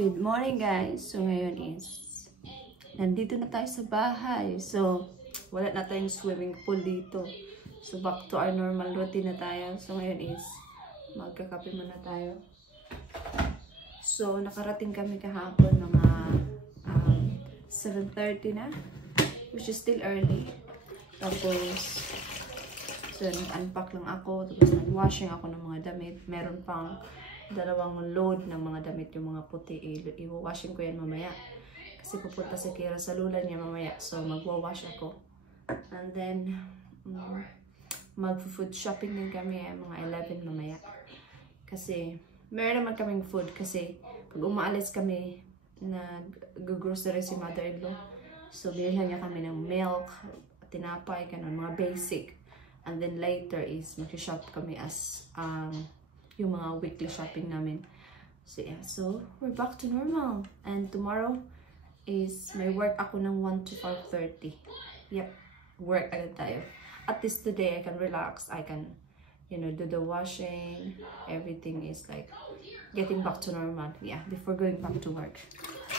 Good morning guys! So ngayon is nandito na tayo sa bahay. So wala na tayong swimming pool dito. So back to our normal routine na tayo. So ngayon is magkakape muna tayo. So nakarating kami kahapon mga 7:30 na, which is still early. Tapos so nag-unpack lang ako. Tapos nag-washing ako ng mga damit. Meron pang dalawang load ng mga damit, yung mga puti. I-washing ko yan mamaya. Kasi pupunta si Kira sa lula niya mamaya. So magwa-wash ako. And then mag-food shopping din kami mga 11 mamaya. Kasi meron naman kaming food. Kasi pag umaalis kami, nag-grocery si mother-in-law. So binilhan niya kami ng milk, tinapay, ganun, mga basic. And then later is mag-shop kami as yung mga weekly shopping namin. So yeah, so we're back to normal. And tomorrow is may work ako ng 1 to 5:30. Yep, work agad tayo. At least today I can relax. I can, you know, do the washing. Everything is like getting back to normal. Yeah, before going back to work.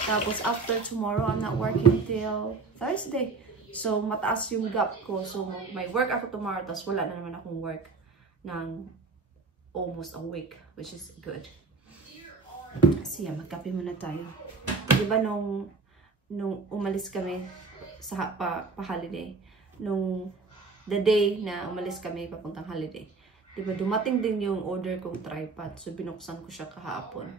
Tapos after tomorrow, I'm not working till Thursday. So mataas yung gap ko. So may work ako tomorrow, tapos wala na naman akong work ng almost a week, which is good. So yeah, magkape muna tayo. Diba nung umalis kami sa pa-holiday, nung the day na umalis kami papuntang holiday, diba dumating din yung order kong tripod. So binuksan ko siya kahapon.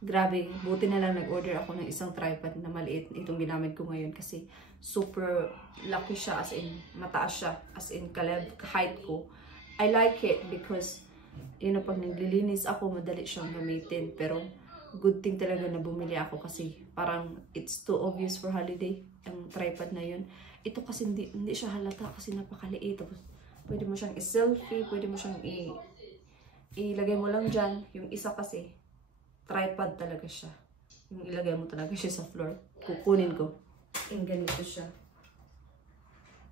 Grabe, buti na lang nag-order ako ng isang tripod na maliit. Itong ginamit ko ngayon kasi super lucky siya, as in mataas siya, as in height ko. I like it because you know, pag naglilinis ako, madali siyang gamitin. Pero good thing talaga na bumili ako kasi parang it's too obvious for holiday ang tripod na yun. Ito kasi hindi siya halata kasi napakaliit. Tapos pwede mo siyang i-selfie, pwede mo siyang ilagay mo lang dyan. Yung isa kasi tripod talaga siya. Yung ilagay mo talaga siya sa floor. Kukunin ko. Yung ganito siya.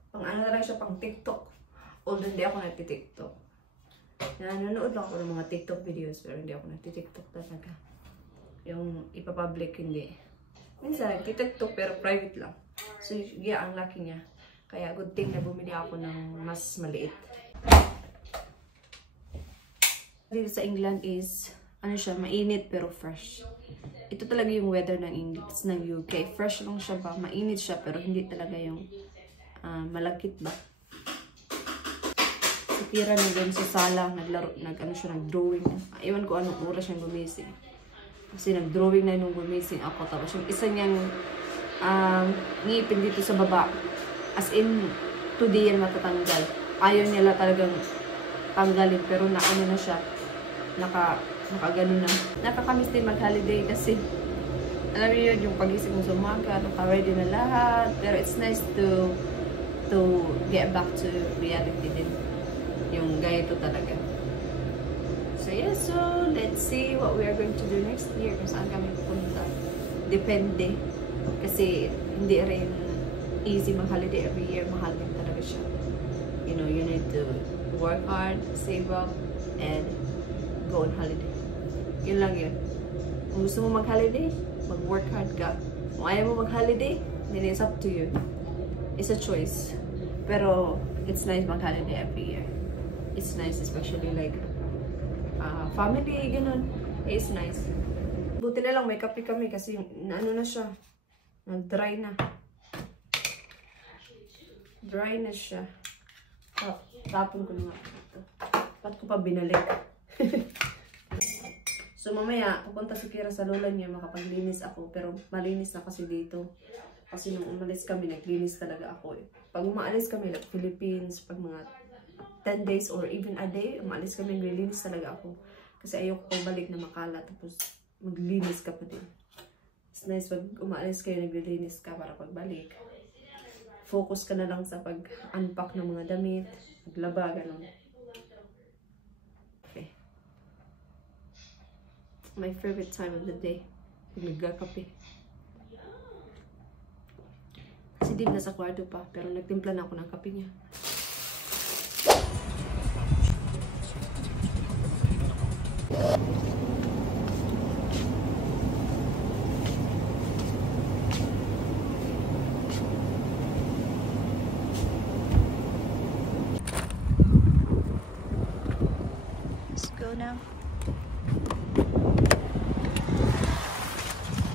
Pang ano talaga siya, pang TikTok. Although hindi ako nagti-TikTok. Nanonood lang ako ng mga TikTok videos, pero hindi ako nagti-TikTok talaga. Yung ipapublic, hindi. Minsan nagti-TikTok pero private lang. So yeah, ang laki niya. Kaya good thing na bumili ako ng mas maliit. Dito sa England is ano siya, mainit pero fresh. Ito talaga yung weather ng UK. Fresh lang siya ba? Mainit siya pero hindi talaga yung malagkit ba? Si Kira na doon sa sala, nag-drawing. Iwan ko anong oras siyang gumising. Kasi nag-drawing na nung gumising ako. Tapos yung isa niyang ngipin dito sa baba. As in, 2D yan matatanggal. Ayaw niya lang talagang tanggalin. Pero naano na siya. Nakagano na. Nakakamiss din mag-holiday kasi alam niyo yun, yung pagising mo sa umaga, naka-ready na lahat. Pero it's nice to get back to reality din. Yung ganito talaga. So yeah, so let's see what we are going to do next year. Kung saan kami pupunta. Depende. Kasi hindi rin easy mag-holiday every year. Mahal din talaga siya. You know, you need to work hard, save up, and go on holiday. Yun lang yun. Kung gusto mo mag-holiday, mag-work hard ka. Kung ayaw mo mag-holiday, then it's up to you. It's a choice. Pero it's nice mag-holiday every year. It's nice, especially like family, ganun. It's nice. Buti na lang may kape kami kasi ano na siya. Nag-dry na. Dry na siya. Tapon ko na nga ito. Ba't ko pa binalik? So mamaya, pupunta si Kira sa lola niya, makapaglinis ako. Pero malinis na kasi dito. Kasi nung umalis kami, naglinis talaga ako eh. Pag umaalis kami, like Philippines, pag mga 10 days or even a day, umalis kami, naglilinis talaga ako. Kasi ayoko pang balik na makalat, tapos maglinis ka pa din. It's nice pag umaalis kayo, naglilinis ka para pagbalik. Focus ka na lang sa pag-unpack ng mga damit, maglaba, gano'n. Okay. My favorite time of the day, nagkakape. Si Dib nasa kwarto pa, pero nagtimpla na ako ng kape niya. dito na.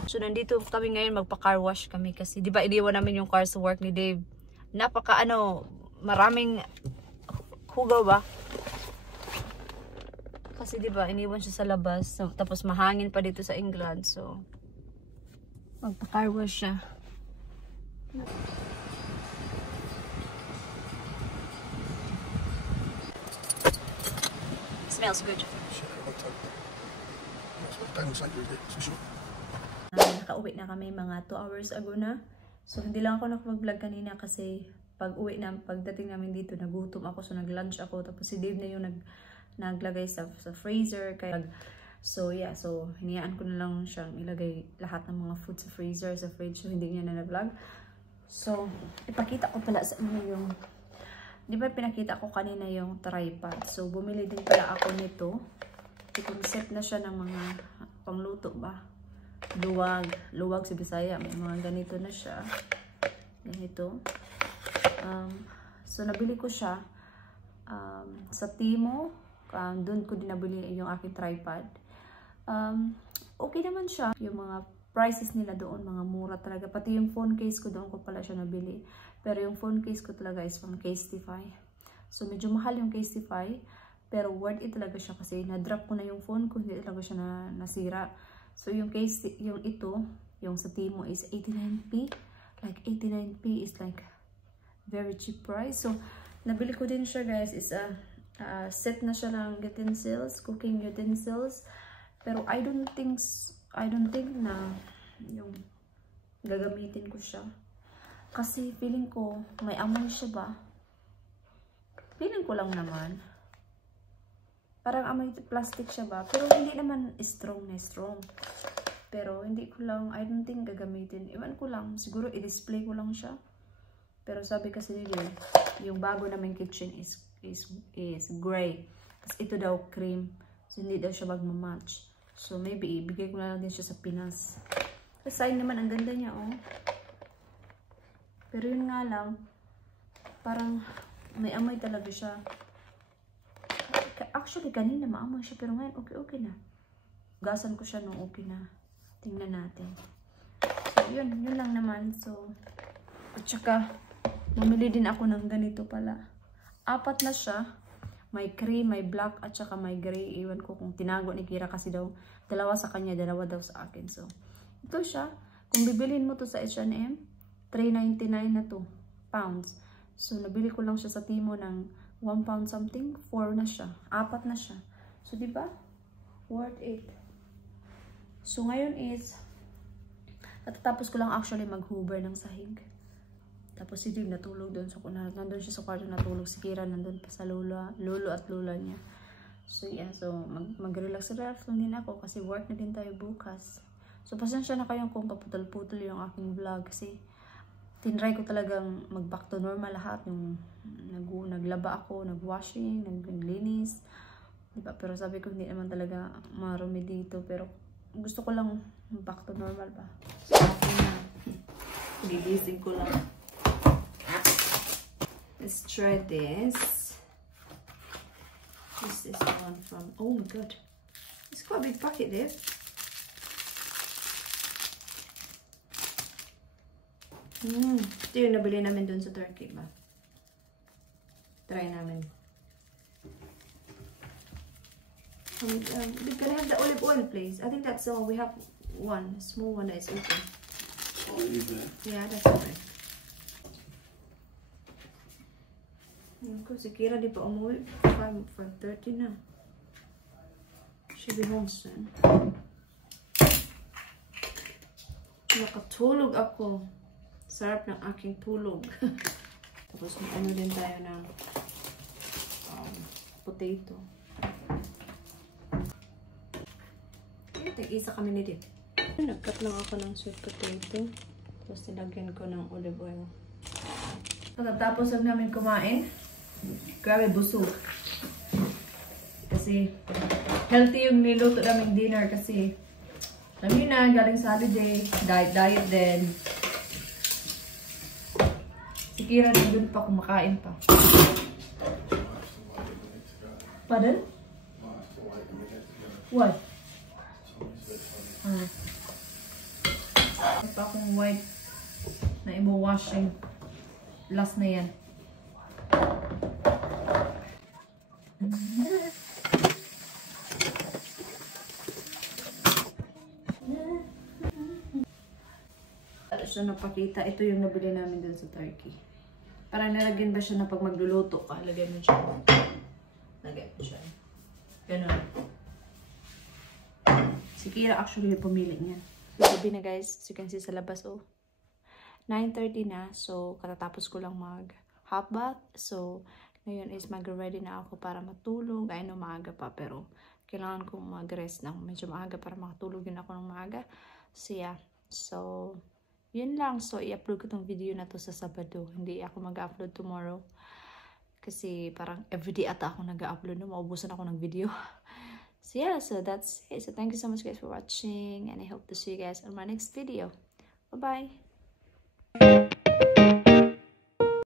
So, nandito kami ngayon, magpa-car wash kami kasi, di ba, iniwan namin yung car sa work ni Dave. Maraming hugaw ba? Kasi, di ba, iniwan siya sa labas. So, tapos, mahangin pa dito sa England. So, magpa-car wash siya. Smells good. Nakauwi na kami mga 2 hours ago na. So, hindi lang ako nakapag-vlog kanina kasi pagdating namin dito, nagutom ako. So, nag-lunch ako. Tapos si Dave na yung naglagay sa freezer. So, yeah. So, hinayaan ko na lang siyang ilagay lahat ng mga food sa freezer, sa fridge. So, hindi niya na nag-vlog. So, ipakita ko pala sa inyo yung... Di ba pinakita ko kanina yung tripod? So, bumili din pala ako nito. Itong set na siya ng mga pangluto ba? Luwag sa Bisaya. May mga ganito na siya. Ganito. So, nabili ko siya sa Timo. Doon ko din nabili yung aking tripod. Okay naman siya. Yung mga prices nila doon, mga mura talaga. Pati yung phone case ko, doon ko pala siya nabili. Pero yung phone case ko talaga is from Casetify. So, medyo mahal yung Casetify. Pero worth it talaga siya kasi na-drop ko na yung phone ko. Hindi talaga siya nasira. So, yung yung sa Timo is 89p. Like, 89p is like very cheap price. So, nabili ko din siya, guys. Is a set na siya ng utensils, cooking utensils. Pero I don't think na yung gagamitin ko siya. Kasi feeling ko, may amoy siya ba? Feeling ko lang naman. Parang amoy plastic siya ba? Pero hindi naman strong na strong. Pero hindi ko lang, I don't think gagamitin. Iwan ko lang, siguro i-display ko lang siya. Pero sabi kasi nila, yung bago naming kitchen is gray. Tapos ito daw cream. So hindi daw siya magmamatch. So maybe ibigay ko na lang din siya sa Pinas. Kasi naman ang ganda niya, oh. Pero yun nga lang, parang may amoy talaga siya. Actually, kanina maamoy siya, pero ngayon okay na. Gasan ko siya nung okay na. Tingnan natin. So, yun lang naman. So, at saka, mamili din ako ng ganito pala. 4 na siya. May cream, may black, at saka may gray. Iwan ko kung tinago ni Kira kasi daw, 2 sa kanya, 2 daw sa akin. So, ito siya. Kung bibilin mo to sa H&M, $3.99 na to. Pounds. So, nabili ko lang siya sa Timo ng 1 pound something. 4 na siya. 4 na siya. So, diba? Worth it. So, ngayon is, natatapos ko lang actually mag-hoover ng sahig. Tapos, si Dave natulog doon sa kunahan. Nandun siya sa kwarto natulog. Si Kira nandun pa sa lolo at lola niya. So, yeah. So, mag-relax lang din ako kasi work na din tayo bukas. So, pasensya na kayo kung paputol-putol yung aking vlog kasi tinry ko talagang mag-back to normal lahat. Yung naglaba ako, nag-washing, naglinis. Diba? Pero sabi ko, hindi naman talaga marumi dito. Pero gusto ko lang back to normal ba. So, gigising ko lang. Let's try this. This is the one from, oh my god. It's quite a big packet there. Ito yung nabili namin dun sa Turkey ba? Try namin. Can I have the olive oil, please? I think that's all. We have one small one that is open. Oh, is it? Yeah, that's right. Si Kira di pa umuwi. 5:30 na. She'll be home soon. Nakatulog ako. Sarap ng aking tulog. Tapos ano din tayo ng potato. Tag-isa kami ni Dip. Nag-cut lang ako ng sweet potato. Tapos nilagyan ko ng olive oil. Pagkatapos lang namin kumain, grabe busog. Kasi healthy yung niluto namin dinner kasi kami na galing sa holiday, diet din. Si Kira nandun pa, kumakain pa. Pardon? What? Ito akong white na i-washing. Last na yan. Para siya napakita. Ito yung nabili namin dun sa Turkey. Parang nalagyan ba siya na pag magluluto ka, lagyan mo siya. Lagyan mo siya. Ganun. Si Kira actually yung pumili niya. So, gabi na guys. As you can see sa labas, oh. 9:30 na. So, katatapos ko lang mag hot bath. So, ngayon is mag-ready na ako para matulog. I know maaga pa, pero kailangan kong mag-rest ng medyo maaga para makatulog din ako ng maaga. So, yeah. So, yun lang. So, i-upload ko tong video na to sa Sabado. Hindi ako mag-upload tomorrow. Kasi parang everyday ata ako nag-upload. No? Maubusan ako ng video. So, yeah. So, that's it. So, thank you so much guys for watching. And I hope to see you guys on my next video. Bye-bye.